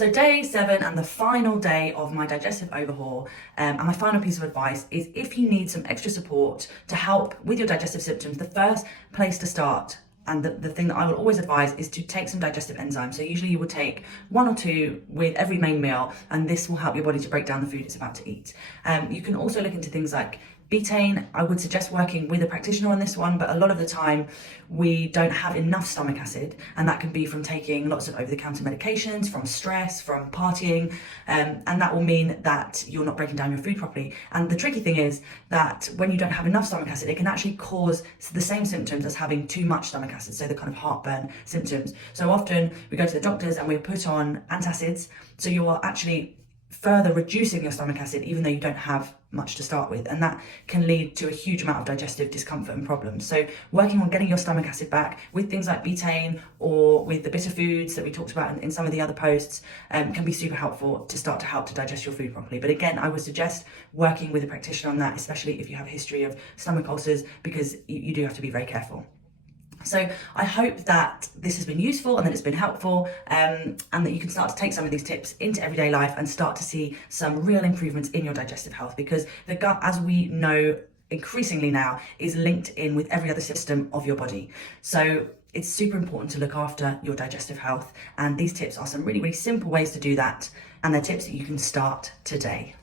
So day 7 and the final day of my digestive overhaul, and my final piece of advice is if you need some extra support to help with your digestive symptoms, the first place to start and the thing that I will always advise is to take some digestive enzymes. So usually you will take 1 or 2 with every main meal, and this will help your body to break down the food it's about to eat. You can also look into things like betaine. I would suggest working with a practitioner on this one, but a lot of the time we don't have enough stomach acid, and that can be from taking lots of over-the-counter medications, from stress, from partying, and that will mean that you're not breaking down your food properly. And the tricky thing is that when you don't have enough stomach acid, it can actually cause the same symptoms as having too much stomach acid, so the kind of heartburn symptoms. So often we go to the doctors and we put on antacids, so you are actually further reducing your stomach acid even though you don't have much to start with, and that can lead to a huge amount of digestive discomfort and problems. So working on getting your stomach acid back with things like betaine or with the bitter foods that we talked about in some of the other posts can be super helpful to start to help to digest your food properly. But again, I would suggest working with a practitioner on that, especially if you have a history of stomach ulcers, because you do have to be very careful. So I hope that this has been useful and that it's been helpful, and that you can start to take some of these tips into everyday life and start to see some real improvements in your digestive health, because the gut, as we know increasingly now, is linked in with every other system of your body. So it's super important to look after your digestive health, and these tips are some really, really simple ways to do that, and they're tips that you can start today.